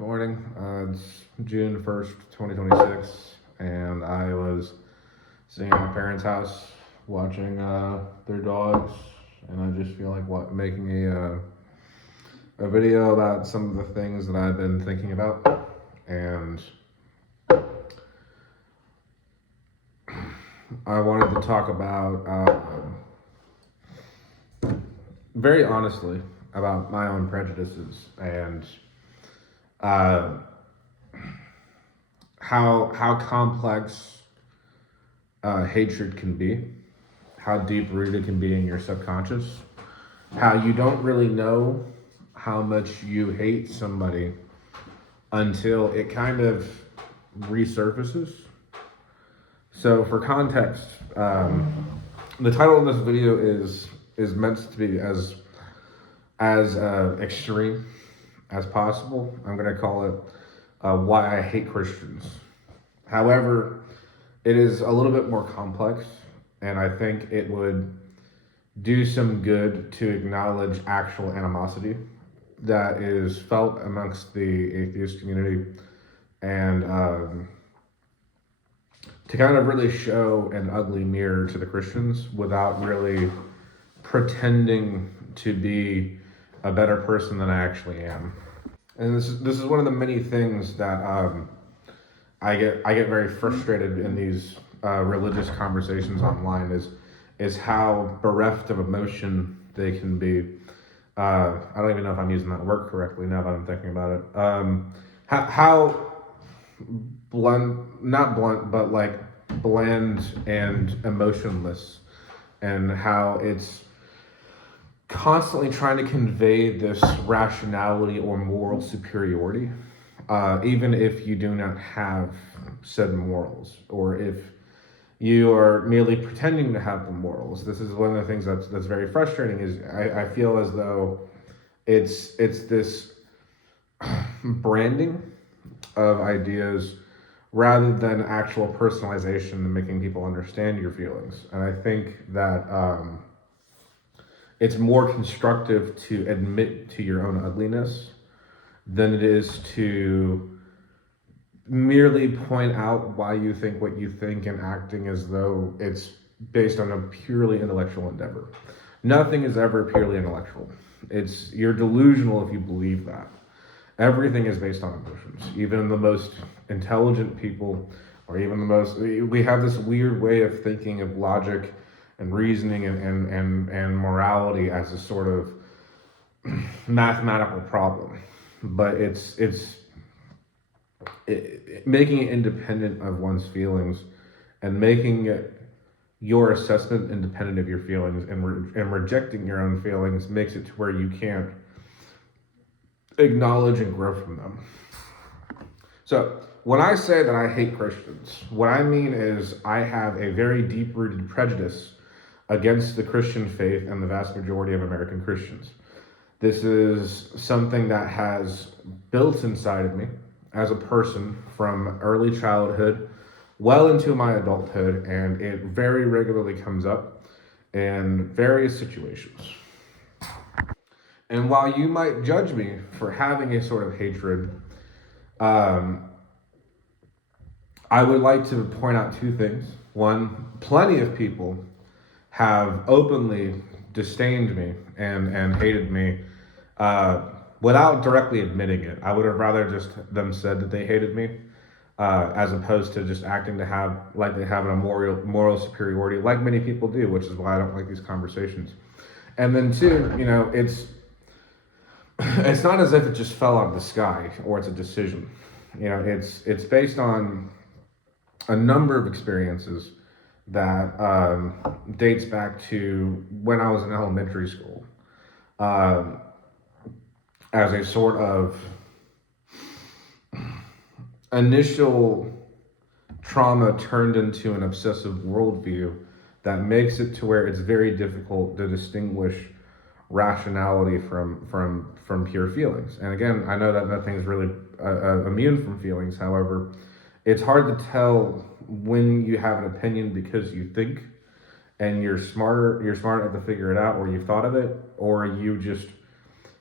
Morning. It's June 1st, 2026, and I was sitting at my parents' house watching their dogs, and I just feel like making a video about some of the things that I've been thinking about, and I wanted to talk about very honestly about my own prejudices and uh, how complex hatred can be, how deep rooted it can be in your subconscious, how you don't really know how much you hate somebody until it kind of resurfaces. So, for context, the title of this video is meant to be as extreme as possible. I'm going to call it "Why I Hate Christians." However, it is a little bit more complex, and I think it would do some good to acknowledge actual animosity that is felt amongst the atheist community, and to kind of really show an ugly mirror to the Christians without really pretending to be a better person than I actually am. And this is one of the many things that I get very frustrated in these religious conversations online is how bereft of emotion they can be. I don't even know if I'm using that word correctly now that I'm thinking about it. How blunt, not blunt, but like bland and emotionless, and how it's constantly trying to convey this rationality or moral superiority, even if you do not have said morals, or if you are merely pretending to have the morals. This is one of the things that's very frustrating. Is I feel as though it's this branding of ideas rather than actual personalization and making people understand your feelings. And I think that it's more constructive to admit to your own ugliness than it is to merely point out why you think what you think and acting as though it's based on a purely intellectual endeavor. Nothing is ever purely intellectual. You're delusional if you believe that. Everything is based on emotions. Even the most intelligent people, or even the most, we have this weird way of thinking of logic and reasoning and morality as a sort of mathematical problem. But making it independent of one's feelings and making it your assessment independent of your feelings, and rejecting your own feelings makes it to where you can't acknowledge and grow from them. So when I say that I hate Christians, what I mean is I have a very deep-rooted prejudice against the Christian faith and the vast majority of American Christians. This is something that has built inside of me as a person from early childhood well into my adulthood, and it very regularly comes up in various situations. And while you might judge me for having a sort of hatred, I would like to point out two things. One, plenty of people have openly disdained me and hated me without directly admitting it. I would have rather just them said that they hated me, as opposed to just acting to have like they have a moral superiority, like many people do, which is why I don't like these conversations. And then two, it's not as if it just fell out of the sky or it's a decision. It's based on a number of experiences that dates back to when I was in elementary school, as a sort of initial trauma turned into an obsessive worldview that makes it to where it's very difficult to distinguish rationality from pure feelings. And again, I know that nothing is really immune from feelings. However, it's hard to tell when you have an opinion because you think and you're smart enough to figure it out, or you've thought of it, or you just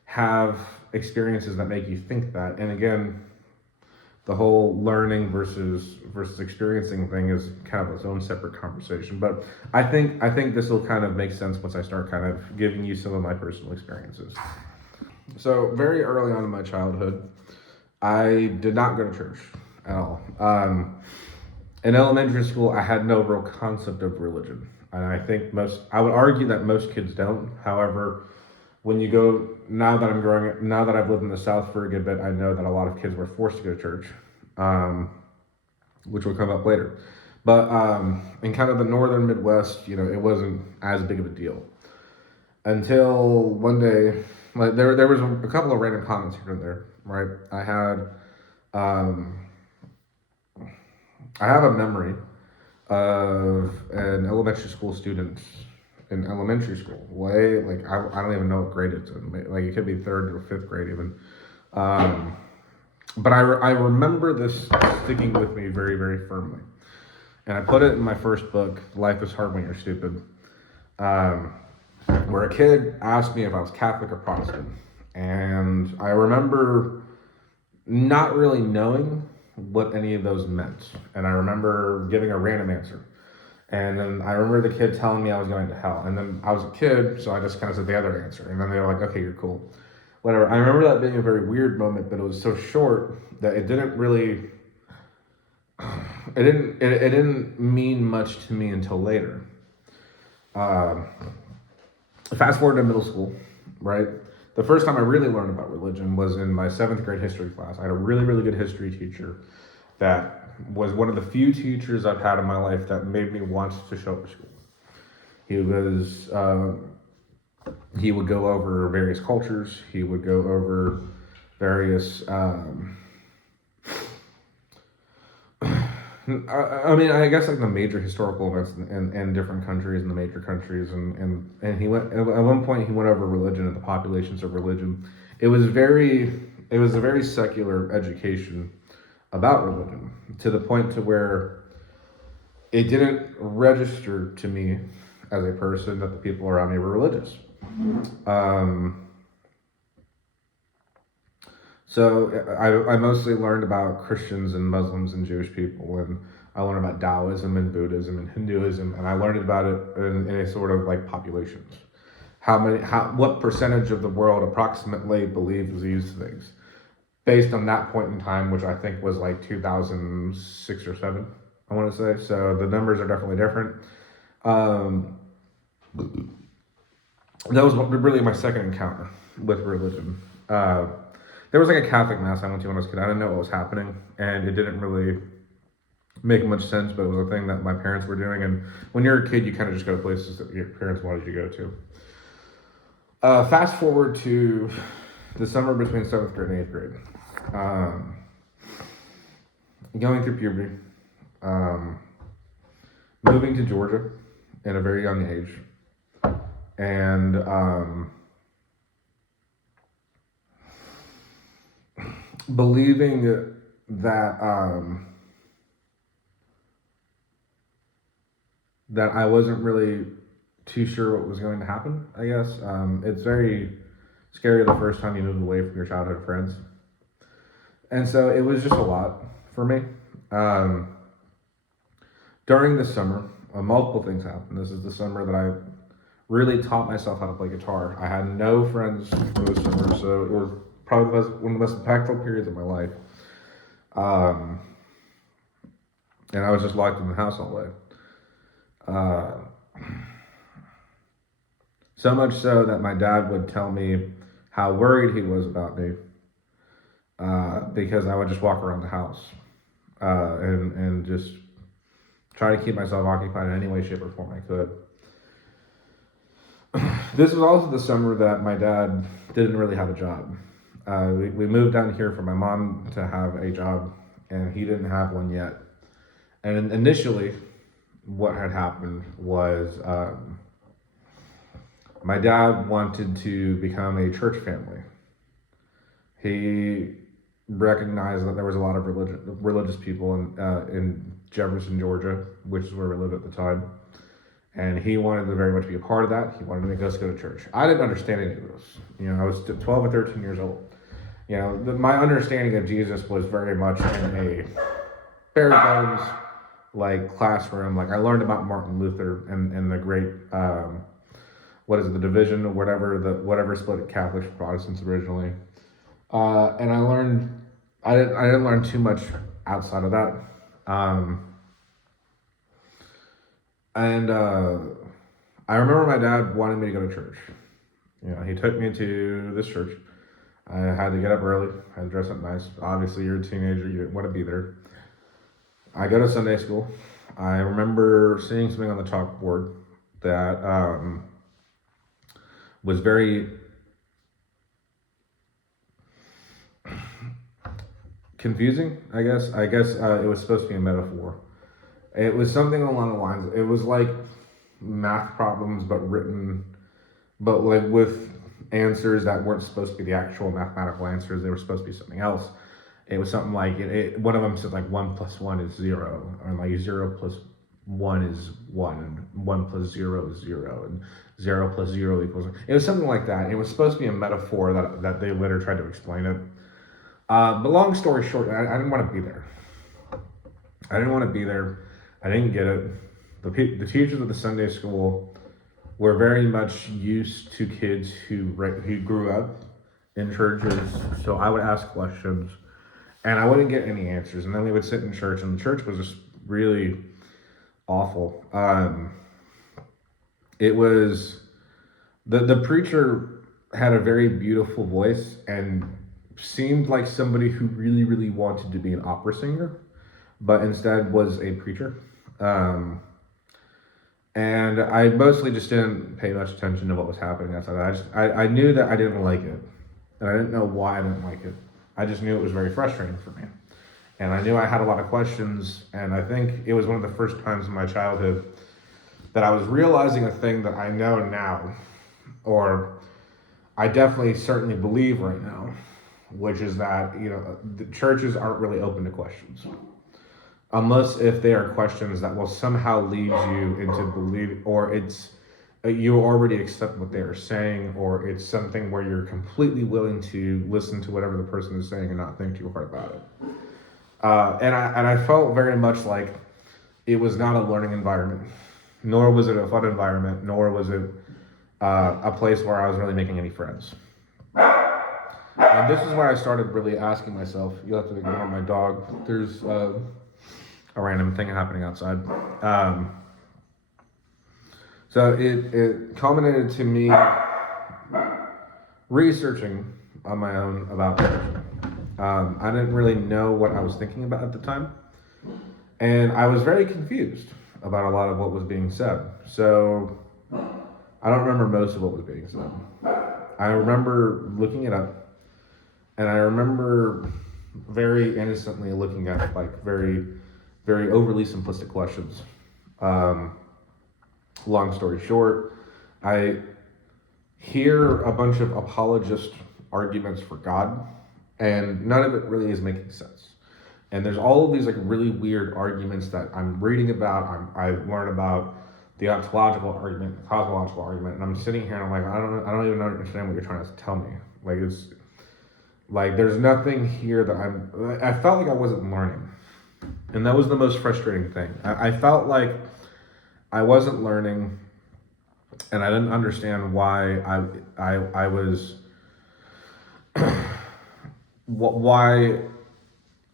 have experiences that make you think that. And again, the whole learning versus experiencing thing is kind of its own separate conversation. But I think this will kind of make sense once I start kind of giving you some of my personal experiences. So very early on in my childhood, I did not go to church at all. In elementary school, I had no real concept of religion, and I would argue that most kids don't. However, when you go, now that I'm growing up, now that I've lived in the South for a good bit, I know that a lot of kids were forced to go to church, which will come up later. But in kind of the northern Midwest, it wasn't as big of a deal until one day. Like there was a couple of random comments here and there, right? I have a memory of an elementary school student in elementary school. I don't even know what grade it's in. Like it could be third or fifth grade even. But I remember this sticking with me very, very firmly, and I put it in my first book, Life is Hard When You're Stupid, where a kid asked me if I was Catholic or Protestant, and I remember not really knowing what any of those meant, and I remember giving a random answer, and then I remember the kid telling me I was going to hell, and then I was a kid, so I just kind of said the other answer, and then they were like, okay, you're cool, whatever. I remember that being a very weird moment, but it was so short that it didn't really, it didn't mean much to me until later. Fast forward to middle school, right? The first time I really learned about religion was in my 7th grade history class. I had a really, really good history teacher that was one of the few teachers I've had in my life that made me want to show up to school. He would go over various cultures. He would go over various, I guess like the major historical events in different countries, in the major countries, and he went at one point he went over religion and the populations of religion. It was a very secular education about religion, to the point to where it didn't register to me as a person that the people around me were religious. So I mostly learned about Christians and Muslims and Jewish people, and I learned about Taoism and Buddhism and Hinduism, and I learned about it in a sort of like populations. What percentage of the world approximately believes these things, based on that point in time, which I think was like 2006 or 7, I want to say. So the numbers are definitely different. That was really my second encounter with religion. There was like a Catholic mass I went to when I was a kid. I didn't know what was happening, and it didn't really make much sense, but it was a thing that my parents were doing. And when you're a kid, you kind of just go to places that your parents wanted you to go to. Fast forward to the summer between 7th grade and 8th grade. Going through puberty, moving to Georgia at a very young age, and believing that that I wasn't really too sure what was going to happen, I guess. It's very scary the first time you move away from your childhood friends. And so it was just a lot for me. During the summer, multiple things happened. This is the summer that I really taught myself how to play guitar. I had no friends for the summer, so it was probably one of the most impactful periods of my life. And I was just locked in the house all day. So much so that my dad would tell me how worried he was about me, because I would just walk around the house and just try to keep myself occupied in any way, shape, or form I could. This was also the summer that my dad didn't really have a job. We moved down here for my mom to have a job, and he didn't have one yet. And initially, what had happened was my dad wanted to become a church family. He recognized that there was a lot of religious people in Jefferson, Georgia, which is where we lived at the time. And he wanted to very much be a part of that. He wanted to make us go to church. I didn't understand any of this. I was 12 or 13 years old. my understanding of Jesus was very much in a bare bones like classroom. Like I learned about Martin Luther and the great what is it, the division or whatever split Catholics and Protestants originally. And I didn't learn too much outside of that. And I remember my dad wanted me to go to church. He took me to this church. I had to get up early. I had to dress up nice. Obviously, you're a teenager. You didn't want to be there. I go to Sunday school. I remember seeing something on the chalkboard that was very confusing, I guess. It was supposed to be a metaphor. It was something along the lines. It was like math problems, but written, but like with answers that weren't supposed to be the actual mathematical answers. They were supposed to be something else. It was something like one of them said like 1 + 1 is 0, or like 0 + 1 is 1, and 1 + 0 is 0, and 0 + 0 equals. It was something like that. It was supposed to be a metaphor that they later tried to explain it. But long story short, I didn't want to be there. I didn't want to be there. I didn't get it. The teachers of the Sunday school were very much used to kids who grew up in churches. So I would ask questions, and I wouldn't get any answers. And then we would sit in church, and the church was just really awful. It was the preacher had a very beautiful voice and seemed like somebody who really, really wanted to be an opera singer, but instead was a preacher. And I mostly just didn't pay much attention to what was happening outside. I knew that I didn't like it, and I didn't know why I didn't like it. I just knew it was very frustrating for me, and I knew I had a lot of questions. And I think it was one of the first times in my childhood that I was realizing a thing that I know now, or I definitely certainly believe right now, which is that the churches aren't really open to questions, unless if they are questions that will somehow lead you into believe, or it's you already accept what they are saying, or it's something where you're completely willing to listen to whatever the person is saying and not think too hard about it. And I felt very much like it was not a learning environment, nor was it a fun environment, nor was it a place where I was really making any friends. And this is where I started really asking myself. You'll have to ignore my dog. There's a random thing happening outside. So it culminated to me researching on my own about religion. I didn't really know what I was thinking about at the time, and I was very confused about a lot of what was being said. So I don't remember most of what was being said. I remember looking it up, and I remember very innocently looking at like very, very overly simplistic questions. Long story short, I hear a bunch of apologist arguments for God, and none of it really is making sense. And there's all of these like really weird arguments that I'm reading about. I learn about the ontological argument, the cosmological argument, and I'm sitting here and I'm like, I don't even understand what you're trying to tell me. Like it's like there's nothing here that I felt like I wasn't learning, and that was the most frustrating thing. I felt like I wasn't learning, and I didn't understand why I was why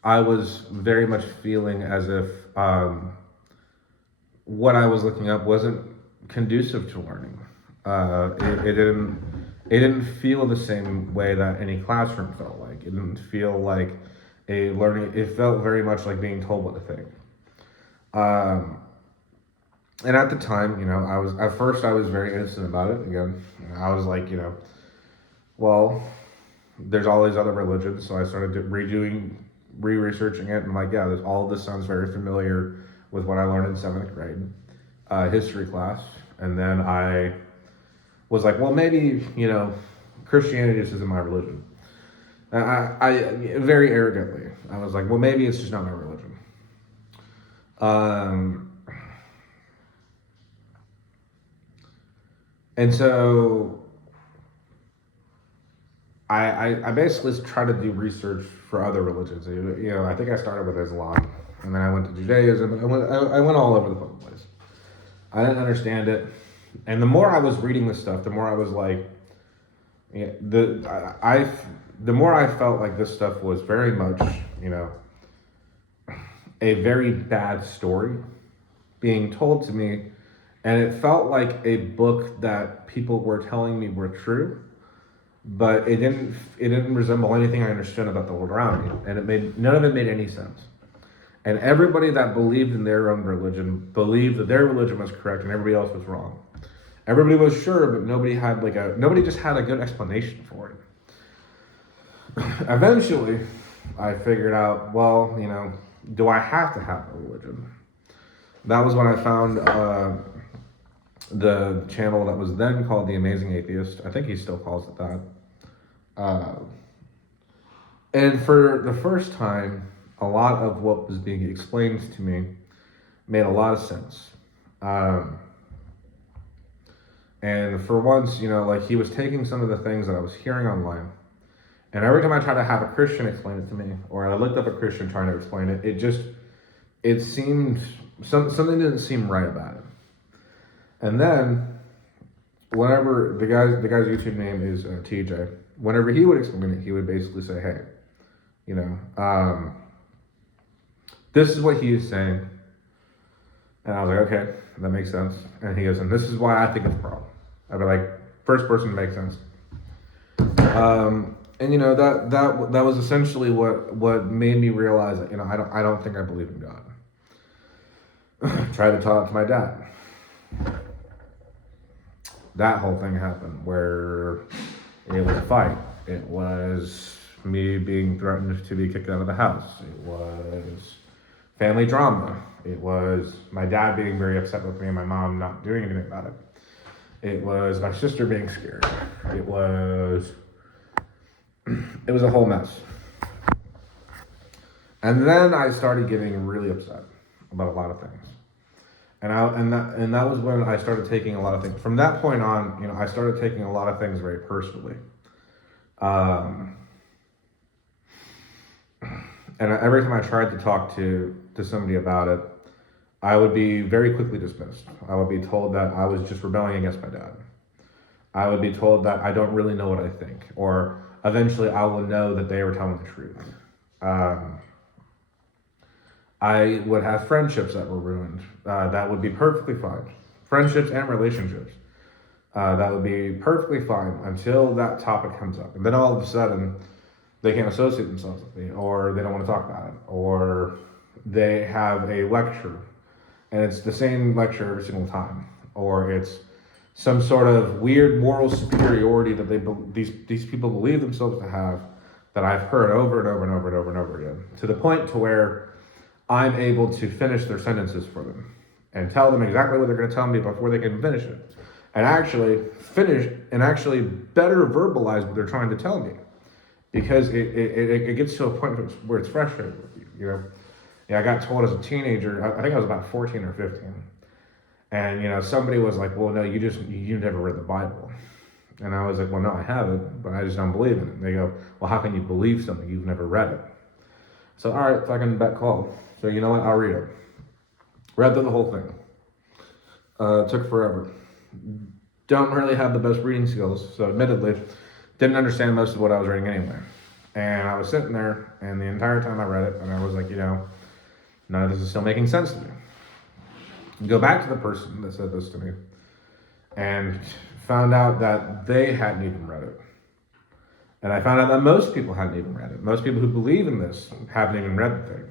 I was very much feeling as if what I was looking up wasn't conducive to learning. It didn't feel the same way that any classroom felt like. It didn't feel like a learning. It felt very much like being told what to think. And at the time, I was very innocent about it. Again, I was like, well, there's all these other religions, so I started re-researching it, and I'm like, yeah, all of this sounds very familiar with what I learned in 7th grade history class. And then I was like, well, maybe Christianity just isn't my religion. I very arrogantly, I was like, well, maybe it's just not my religion. And so I basically tried to do research for other religions. I think I started with Islam, and then I went to Judaism, and I went all over the fucking place. I didn't understand it, and the more I was reading this stuff, the more I was like, yeah, the more I felt like this stuff was very much, a very bad story being told to me, and it felt like a book that people were telling me were true, but it didn't resemble anything I understood about the world around me, and none of it made any sense. And everybody that believed in their own religion believed that their religion was correct and everybody else was wrong. Everybody was sure, but nobody just had a good explanation for it. Eventually, I figured out, well, do I have to have a religion? That was when I found the channel that was then called The Amazing Atheist. I think he still calls it that. And for the first time, a lot of what was being explained to me made a lot of sense. And for once, like he was taking some of the things that I was hearing online, and every time I tried to have a Christian explain it to me, or I looked up a Christian trying to explain it, it seemed, something didn't seem right about it. And then, whenever the guy's YouTube name is TJ, whenever he would explain it, he would basically say, hey, this is what he is saying. And I was like, okay, that makes sense. And he goes, and this is why I think it's a problem. I'd be like, first person to make sense. And that was essentially what made me realize that I don't think I believe in God. Tried to talk to my dad. That whole thing happened where it was a fight. It was me being threatened to be kicked out of the house. It was family drama. It was my dad being very upset with me and my mom not doing anything about it. It was my sister being scared. It was a whole mess. And then I started getting really upset about a lot of things. And that was when I started taking a lot of things. From that point on, I started taking a lot of things very personally. And every time I tried to talk to somebody about it, I would be very quickly dismissed. I would be told that I was just rebelling against my dad. I would be told that I don't really know what I think, or eventually I will know that they were telling the truth. I would have friendships that were ruined. That would be perfectly fine. Friendships and relationships. That would be perfectly fine until that topic comes up. And then all of a sudden, they can't associate themselves with me, or they don't want to talk about it, or they have a lecture, and it's the same lecture every single time, or it's some sort of weird moral superiority that these people believe themselves to have, that I've heard over and over and over and over and over again, to the point to where I'm able to finish their sentences for them and tell them exactly what they're going to tell me before they can finish it, and actually better verbalize what they're trying to tell me, because it gets to a point where it's frustrating with you. I got told as a teenager, I think I was about 14 or 15, and somebody was like, well, no, you never read the Bible. And I was like, well, no, I haven't, but I just don't believe in it. And they go, well, how can you believe something you've never read it? So, all right, fucking bet call. So, you know what? I'll read it. Read through the whole thing. Took forever. Don't really have the best reading skills, so admittedly, didn't understand most of what I was reading anyway. And I was sitting there, and the entire time I read it, and I was like, none of this is still making sense to me. Go back to the person that said this to me, and found out that they hadn't even read it. And I found out that most people hadn't even read it. Most people who believe in this haven't even read the thing.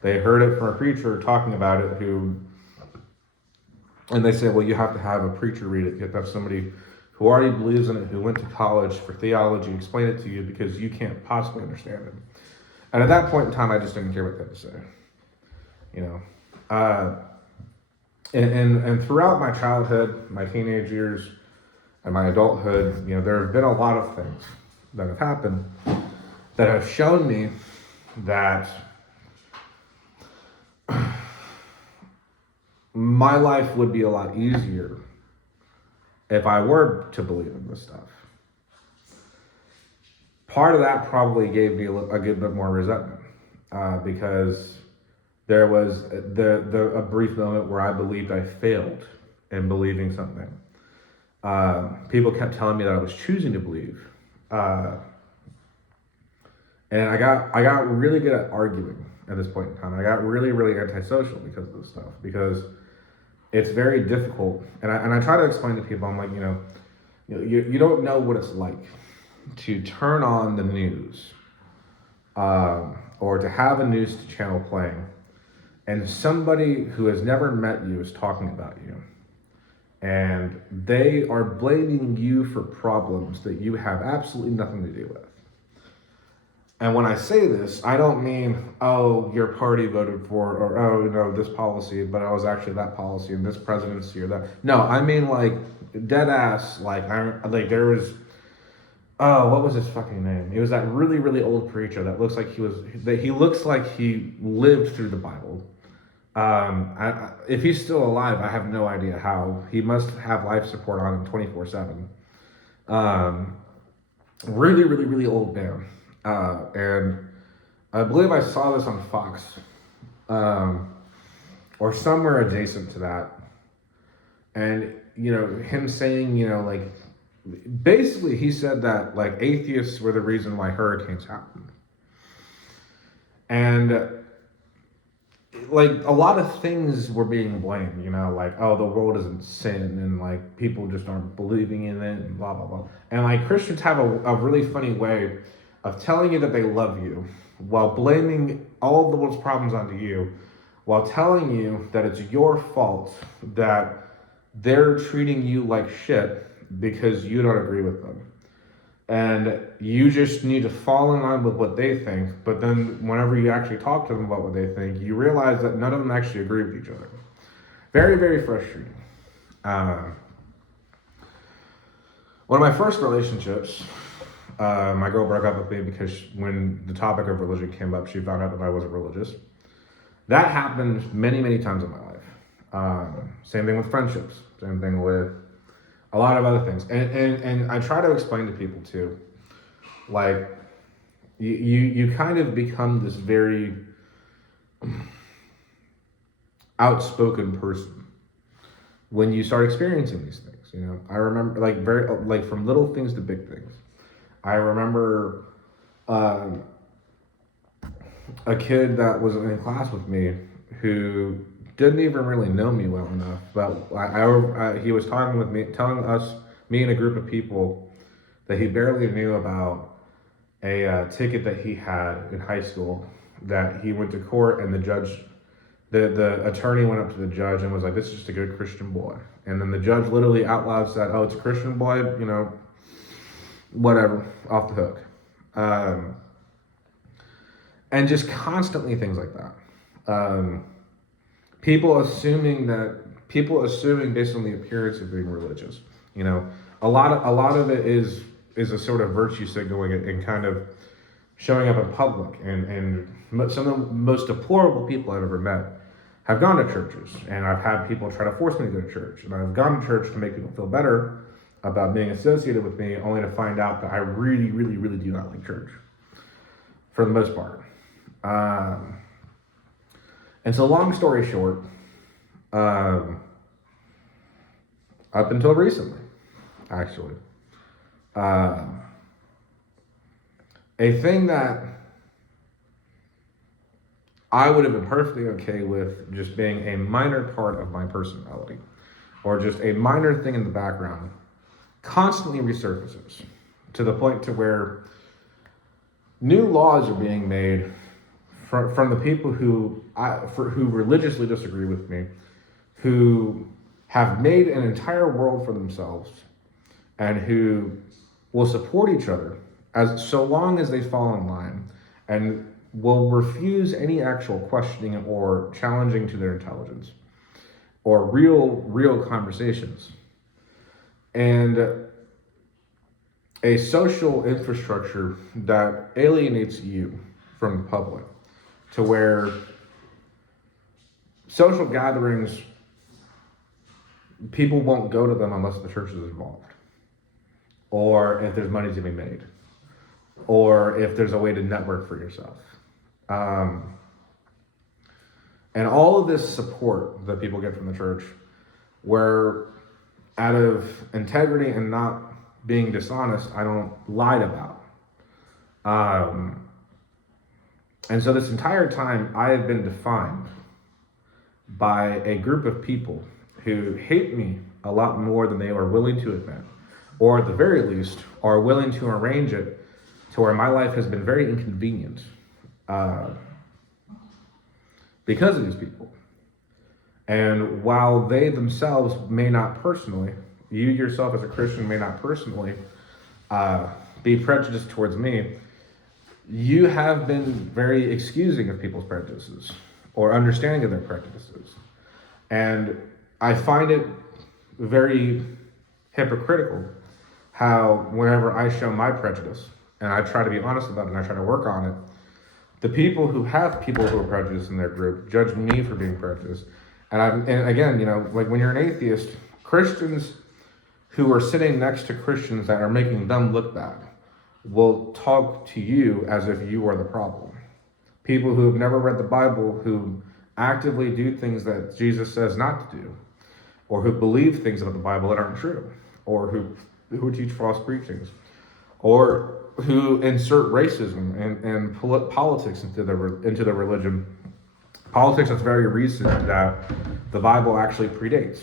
They heard it from a preacher talking about it and they say, well, you have to have a preacher read it. You have to have somebody who already believes in it, who went to college for theology, explain it to you, because you can't possibly understand it. And at that point in time, I just didn't care what they had to say. And throughout my childhood, my teenage years, and my adulthood, there have been a lot of things that have happened that have shown me that my life would be a lot easier if I were to believe in this stuff. part of that probably gave me a good bit more resentment, because there was a brief moment where I believed I failed in believing something. People kept telling me that I was choosing to believe, and I got really good at arguing at this point in time. I got really really antisocial because of this stuff, because it's very difficult, and I try to explain to people. I'm like, you don't know what it's like to turn on the news, or to have a news channel playing, and somebody who has never met you is talking about you, and they are blaming you for problems that you have absolutely nothing to do with. And when I say this, I don't mean, oh, your party voted for, or oh, this policy, but it was actually that policy and this presidency or that. No, I mean like dead ass. Like there was, oh, what was his fucking name? It was that really really old preacher that looks like he looks like he lived through the Bible. If he's still alive, I have no idea how. He must have life support on him 24/7. Really really really old man. And I believe I saw this on Fox, or somewhere adjacent to that. And, him saying, like, basically he said that, like, atheists were the reason why hurricanes happened. And, like, a lot of things were being blamed, like, oh, the world isn't sin, and, like, people just aren't believing in it, and blah, blah, blah. And, like, Christians have a really funny way of telling you that they love you while blaming all of the world's problems onto you, while telling you that it's your fault that they're treating you like shit because you don't agree with them. And you just need to fall in line with what they think, but then whenever you actually talk to them about what they think, you realize that none of them actually agree with each other. Very, very frustrating. One of my first relationships, my girl broke up with me because when the topic of religion came up, she found out that I wasn't religious. That happened many, many times in my life. Same thing with friendships. Same thing with a lot of other things. And I try to explain to people too, like, you kind of become this very outspoken person when you start experiencing these things. I remember, like from little things to big things. I remember a kid that was in class with me who didn't even really know me well enough, but he was talking with me, telling me and a group of people that he barely knew about a ticket that he had in high school, that he went to court and the attorney went up to the judge and was like, "This is just a good Christian boy." And then the judge literally out loud said, "Oh, it's a Christian boy, whatever, off the hook." And just constantly things like that. People assuming based on the appearance of being religious. A lot of it is a sort of virtue signaling and kind of showing up in public. And some of the most deplorable people I've ever met have gone to churches, and I've had people try to force me to go to church, and I've gone to church to make people feel better about being associated with me, only to find out that I really, really, really do not like church, for the most part. And so, long story short, up until recently, actually, a thing that I would have been perfectly okay with just being a minor part of my personality, or just a minor thing in the background, constantly resurfaces to the point to where new laws are being made from the people who religiously disagree with me, who have made an entire world for themselves, and who will support each other so long as they fall in line, and will refuse any actual questioning or challenging to their intelligence or real conversations. And a social infrastructure that alienates you from the public, to where social gatherings, people won't go to them unless the church is involved, or if there's money to be made, or if there's a way to network for yourself. And all of this support that people get from the church, where out of integrity and not being dishonest, I don't lie about. And so this entire time, I have been defined by a group of people who hate me a lot more than they are willing to admit, or at the very least, are willing to arrange it to where my life has been very inconvenient because of these people. And while they themselves may not personally, you yourself as a Christian may not personally be prejudiced towards me, you have been very excusing of people's prejudices or understanding of their prejudices. And I find it very hypocritical how whenever I show my prejudice and I try to be honest about it and I try to work on it, the people who have people who are prejudiced in their group judge me for being prejudiced. And again, like when you're an atheist, Christians who are sitting next to Christians that are making them look bad will talk to you as if you are the problem. People who have never read the Bible, who actively do things that Jesus says not to do, or who believe things about the Bible that aren't true, or who teach false preachings, or who insert racism and politics into the religion. Politics that's very recent that the Bible actually predates.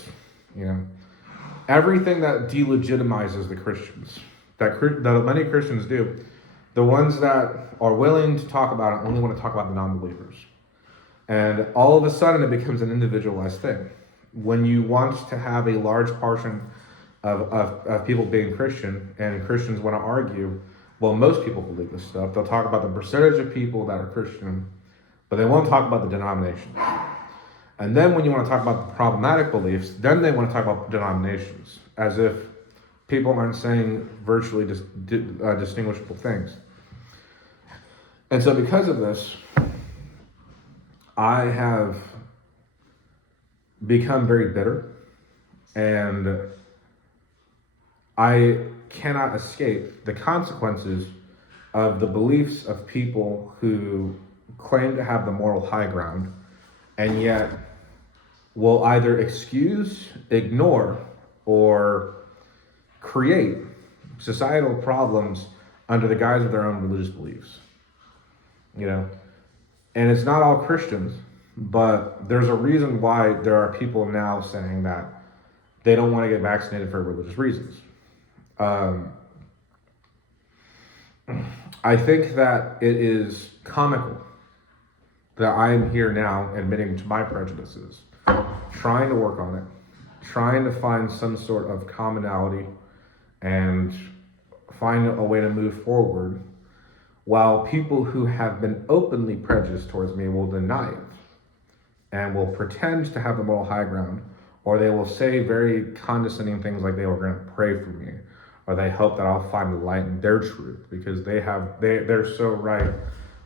Everything that delegitimizes the Christians, that many Christians do, the ones that are willing to talk about it only want to talk about the non-believers. And all of a sudden it becomes an individualized thing. When you want to have a large portion of people being Christian, and Christians want to argue, well, most people believe this stuff, they'll talk about the percentage of people that are Christian, but they won't talk about the denominations. And then when you want to talk about the problematic beliefs, then they want to talk about denominations, as if people aren't saying virtually distinguishable things. And so because of this, I have become very bitter, and I cannot escape the consequences of the beliefs of people who claim to have the moral high ground and yet will either excuse, ignore, or create societal problems under the guise of their own religious beliefs. And it's not all Christians, but there's a reason why there are people now saying that they don't want to get vaccinated for religious reasons. I think that it is comical that I am here now admitting to my prejudices, trying to work on it, trying to find some sort of commonality and find a way to move forward, while people who have been openly prejudiced towards me will deny it and will pretend to have the moral high ground, or they will say very condescending things like they were going to pray for me, or they hope that I'll find the light in their truth because they're so right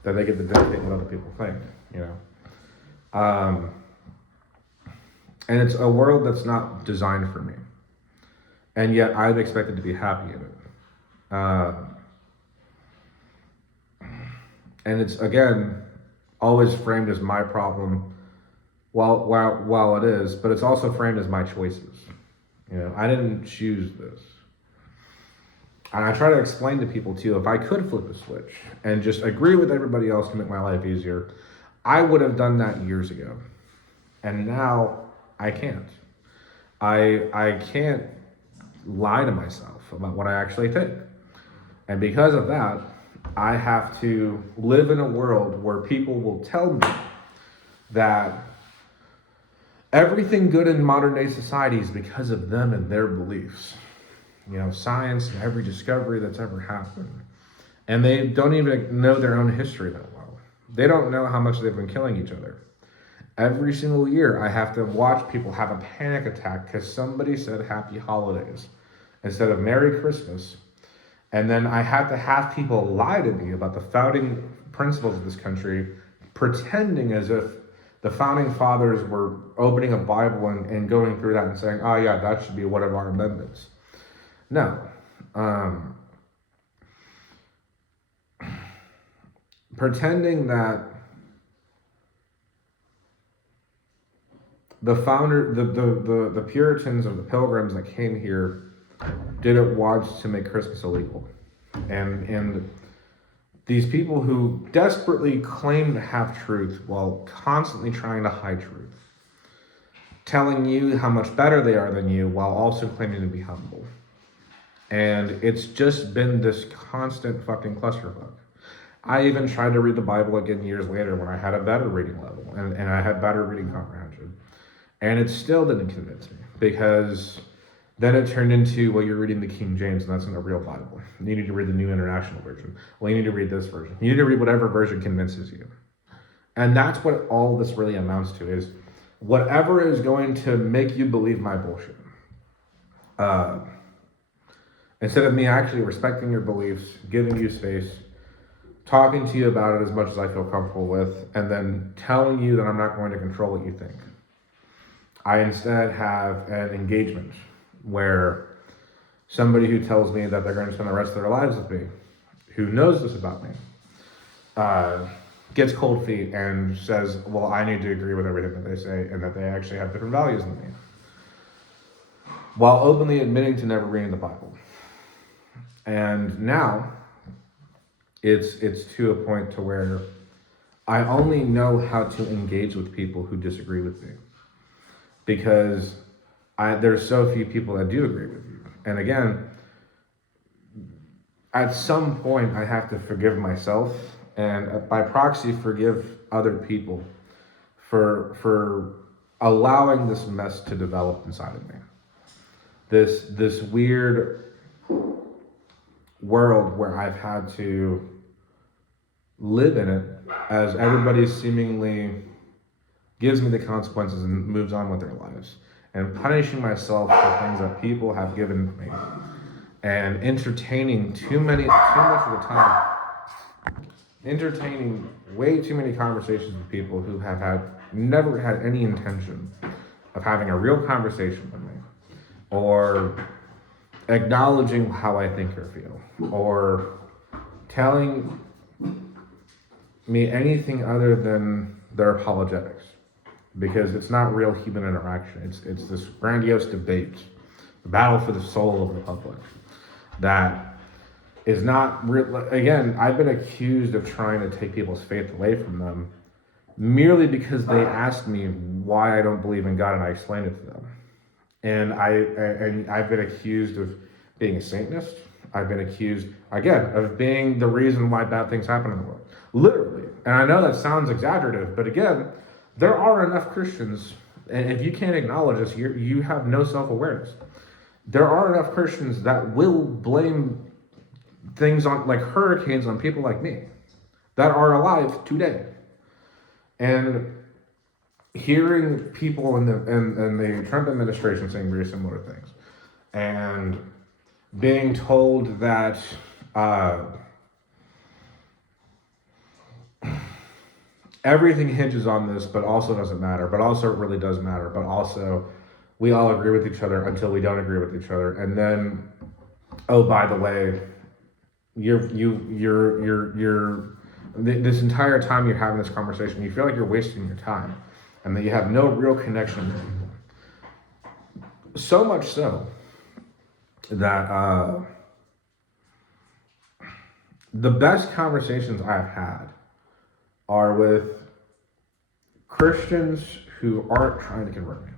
that they get to dictate what other people think. And it's a world that's not designed for me, and yet I'm expected to be happy in it. And it's, again, always framed as my problem, while it is, but it's also framed as my choices. I didn't choose this. And I try to explain to people too, if I could flip a switch and just agree with everybody else to make my life easier, I would have done that years ago. And now I can't. I can't lie to myself about what I actually think. And because of that, I have to live in a world where people will tell me that everything good in modern day society is because of them and their beliefs. Science and every discovery that's ever happened. And they don't even know their own history that well. They don't know how much they've been killing each other. Every single year, I have to watch people have a panic attack because somebody said happy holidays instead of Merry Christmas. And then I have to have people lie to me about the founding principles of this country, pretending as if the founding fathers were opening a Bible and going through that and saying, oh yeah, that should be one of our amendments. No. pretending that the Puritans of the Pilgrims that came here didn't want to make Christmas illegal. And these people who desperately claim to have truth while constantly trying to hide truth, telling you how much better they are than you while also claiming to be humble. And it's just been this constant fucking clusterfuck. I even tried to read the Bible again years later when I had a better reading level and I had better reading comprehension. And it still didn't convince me, because then it turned into, well, you're reading the King James and that's not a real Bible. You need to read the New International Version. Well, you need to read this version. You need to read whatever version convinces you. And that's what all this really amounts to, is whatever is going to make you believe my bullshit. Instead of me actually respecting your beliefs, giving you space, talking to you about it as much as I feel comfortable with, and then telling you that I'm not going to control what you think. I instead have an engagement where somebody who tells me that they're going to spend the rest of their lives with me, who knows this about me, gets cold feet and says, well, I need to agree with everything that they say and that they actually have different values than me, while openly admitting to never reading the Bible. And now it's to a point to where I only know how to engage with people who disagree with me, because there's so few people that do agree with you. And again, at some point I have to forgive myself and by proxy forgive other people for allowing this mess to develop inside of me. This weird world where I've had to live in it as everybody seemingly gives me the consequences and moves on with their lives, and punishing myself for things that people have given me, and entertaining too much of the time, entertaining way too many conversations with people who have never had any intention of having a real conversation with me, or acknowledging how I think or feel, or telling me anything other than their apologetics, because it's not real human interaction. It's this grandiose debate, the battle for the soul of the Republic, that is not real. Again, I've been accused of trying to take people's faith away from them merely because they asked me why I don't believe in God, and I explained it to them. And I've been accused of being a Satanist. I've been accused, again, of being the reason why bad things happen in the world. Literally. And I know that sounds exaggerative, but again, there are enough Christians, and if you can't acknowledge this, you have no self-awareness. There are enough Christians that will blame things on, like hurricanes, on people like me that are alive today. And hearing people in the Trump administration saying very similar things, and being told that everything hinges on this, but also doesn't matter, but also it really does matter, but also we all agree with each other until we don't agree with each other, and then, oh, by the way, this entire time you're having this conversation, you feel like you're wasting your time, and that you have no real connection with people. So much so that the best conversations I've had are with Christians who aren't trying to convert me,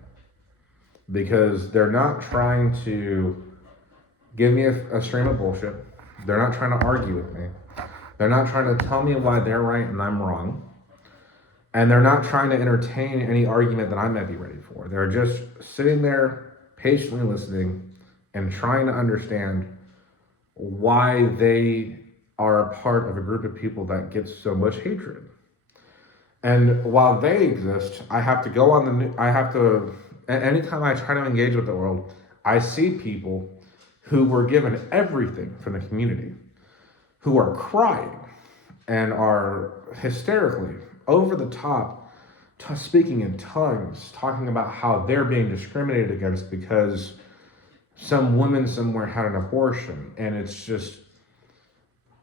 because they're not trying to give me a stream of bullshit. They're not trying to argue with me. They're not trying to tell me why they're right and I'm wrong. And they're not trying to entertain any argument that I might be ready for. They're just sitting there patiently listening and trying to understand why they are a part of a group of people that gets so much hatred. And while they exist, I have to go on the news. Anytime I try to engage with the world, I see people who were given everything from the community, who are crying and are hysterically over the top, speaking in tongues, talking about how they're being discriminated against because some woman somewhere had an abortion. And it's just,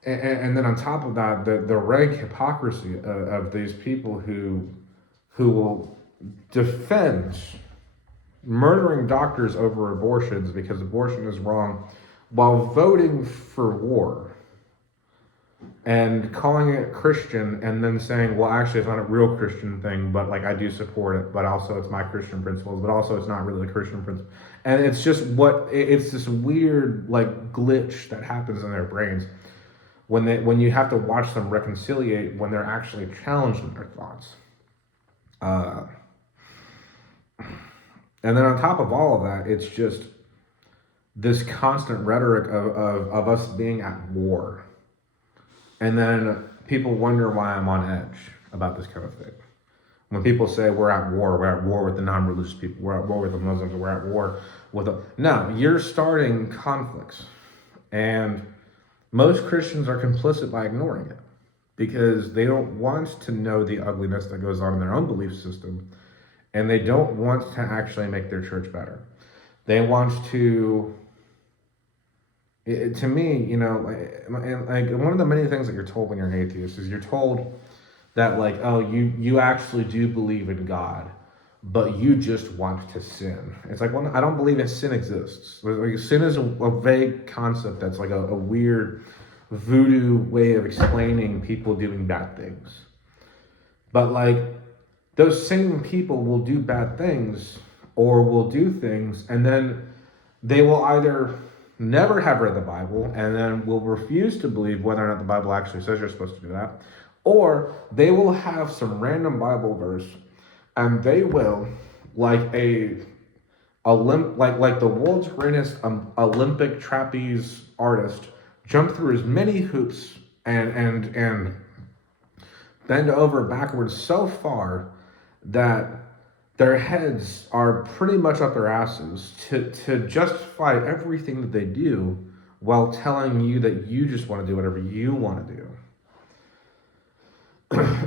And then on top of that, the rank hypocrisy of these people who will defend murdering doctors over abortions because abortion is wrong, while voting for war and calling it Christian, and then saying, well, actually, it's not a real Christian thing, but like I do support it, but also it's my Christian principles, but also it's not really the Christian principle. And it's just it's this weird like glitch that happens in their brains when you have to watch them reconciliate when they're actually challenged in their thoughts. And then on top of all of that, it's just this constant rhetoric of us being at war. And then people wonder why I'm on edge about this kind of thing. When people say we're at war with the non-religious people, we're at war with the Muslims, we're at war with the... No, you're starting conflicts. And most Christians are complicit by ignoring it because they don't want to know the ugliness that goes on in their own belief system, and they don't want to actually make their church better. They want to... to me, you know, like one of the many things that you're told when you're an atheist is you're told that like, oh, you actually do believe in God, but you just want to sin. It's like, well, I don't believe that sin exists. Like, sin is a vague concept that's like a weird voodoo way of explaining people doing bad things. But like, those same people will do bad things or will do things, and then they will either never have read the Bible and then will refuse to believe whether or not the Bible actually says you're supposed to do that, or they will have some random Bible verse and they will, like the world's greatest Olympic trapeze artist, jump through as many hoops and bend over backwards so far that their heads are pretty much up their asses to justify everything that they do while telling you that you just want to do whatever you want to do.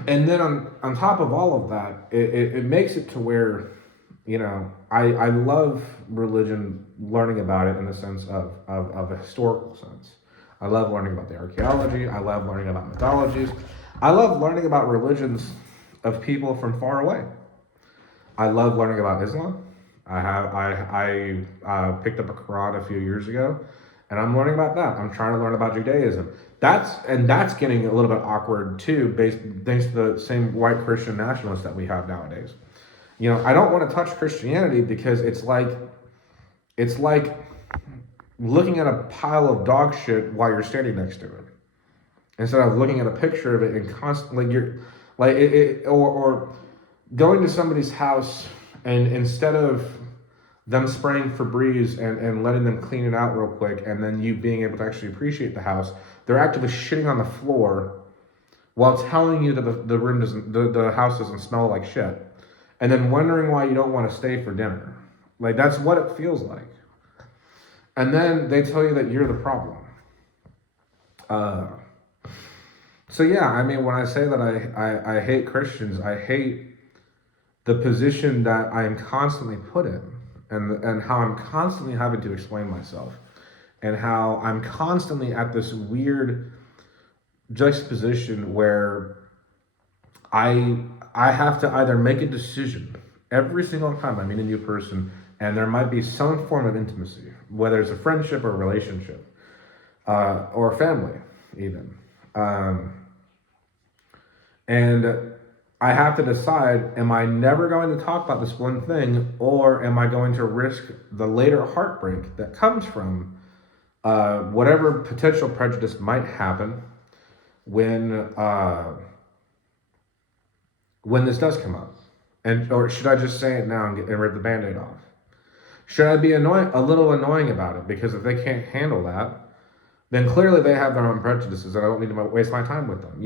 And then on top of all of that, it makes it to where, you know, I love religion, learning about it in the sense of a historical sense. I love learning about the archaeology. I love learning about mythologies. I love learning about religions of people from far away. I love learning about Islam. I picked up a Quran a few years ago, and I'm learning about that. I'm trying to learn about Judaism. That's getting a little bit awkward too, thanks to the same white Christian nationalists that we have nowadays. You know, I don't want to touch Christianity because it's like looking at a pile of dog shit while you're standing next to it, instead of looking at a picture of it and constantly you're like or going to somebody's house and instead of them spraying Febreze and letting them clean it out real quick and then you being able to actually appreciate the house, they're actively shitting on the floor while telling you that the house doesn't smell like shit, and then wondering why you don't want to stay for dinner. Like, that's what it feels like. And then they tell you that you're the problem. So yeah, I mean, when I say that I hate Christians, I hate the position that I am constantly put in, and how I'm constantly having to explain myself, and how I'm constantly at this weird juxtaposition where I have to either make a decision every single time I meet a new person, and there might be some form of intimacy, whether it's a friendship or a relationship, or a family even, and I have to decide, am I never going to talk about this one thing, or am I going to risk the later heartbreak that comes from whatever potential prejudice might happen when this does come up? Or should I just say it now and rip the Band-Aid off? Should I be a little annoying about it? Because if they can't handle that, then clearly they have their own prejudices, and I don't need to waste my time with them.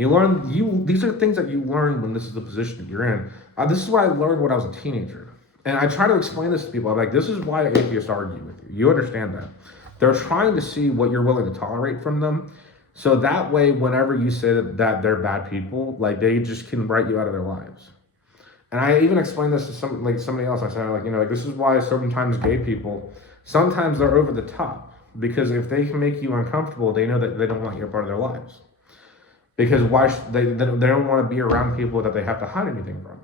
These are things that you learn when this is the position that you're in. This is what I learned when I was a teenager. And I try to explain this to people. I'm like, this is why atheists argue with you. You understand that. They're trying to see what you're willing to tolerate from them. So that way, whenever you say that they're bad people, like, they just can write you out of their lives. And I even explained this to somebody else. I said, like, you know, like, this is why sometimes gay people, sometimes they're over the top. because if they can make you uncomfortable, they know that they don't want you a part of their lives. Because they don't want to be around people that they have to hide anything from.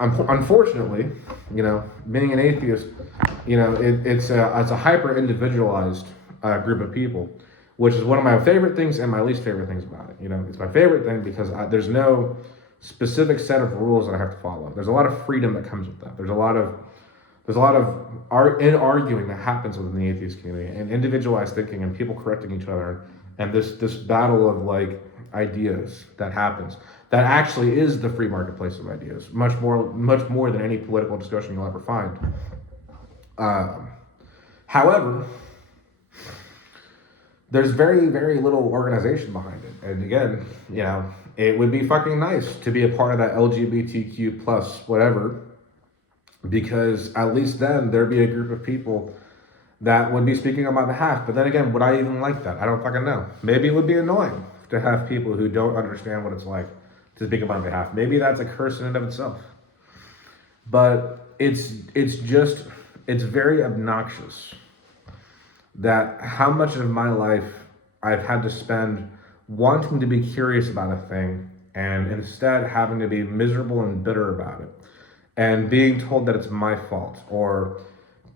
Unfortunately, being an atheist, it's a hyper individualized group of people, which is one of my favorite things and my least favorite things about it. It's my favorite thing because there's no specific set of rules that I have to follow. There's a lot of freedom that comes with that. There's a lot of arguing that happens within the atheist community, and individualized thinking, and people correcting each other, and this battle of like ideas that happens. That actually is the free marketplace of ideas, much more than any political discussion you'll ever find. However, there's very, very little organization behind it. And again, it would be fucking nice to be a part of that LGBTQ plus whatever, because at least then there'd be a group of people that would be speaking on my behalf. But then again, would I even like that? I don't fucking know. Maybe it would be annoying to have people who don't understand what it's like to speak on my behalf. Maybe that's a curse in and of itself. But it's very obnoxious that how much of my life I've had to spend wanting to be curious about a thing and instead having to be miserable and bitter about it, and being told that it's my fault, or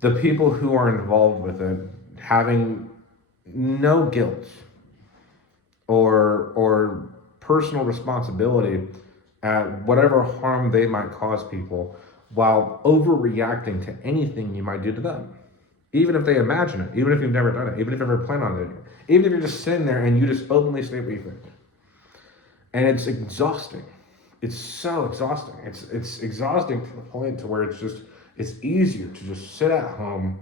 the people who are involved with it having no guilt or personal responsibility at whatever harm they might cause people, while overreacting to anything you might do to them. Even if they imagine it, even if you've never done it, even if you've never planned on it, even if you're just sitting there and you just openly state what you think. And it's exhausting. It's so exhausting. It's exhausting to the point to where it's easier to just sit at home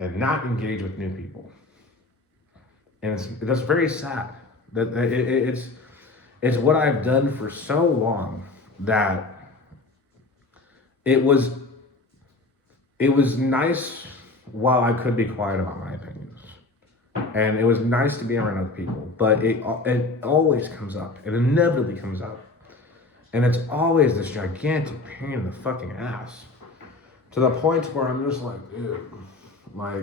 and not engage with new people. And that's very sad. That it's what I've done for so long that it was nice while I could be quiet about my opinions. And it was nice to be around other people, but it always comes up. It inevitably comes up. And it's always this gigantic pain in the fucking ass. To the point where I'm just like, dude, like,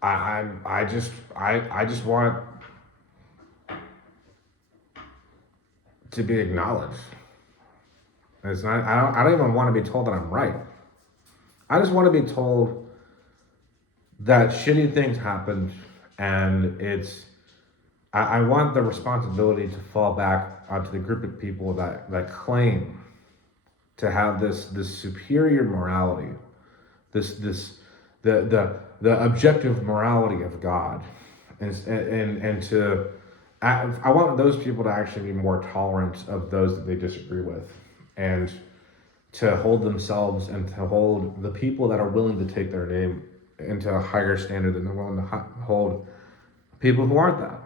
I just want to be acknowledged. It's not. I don't even want to be told that I'm right. I just want to be told that shitty things happened, and I want the responsibility to fall back onto the group of people that claim to have this superior morality, the objective morality of God, and to I want those people to actually be more tolerant of those that they disagree with, and to hold themselves and to hold the people that are willing to take their name into a higher standard than they're willing to hold people who aren't that.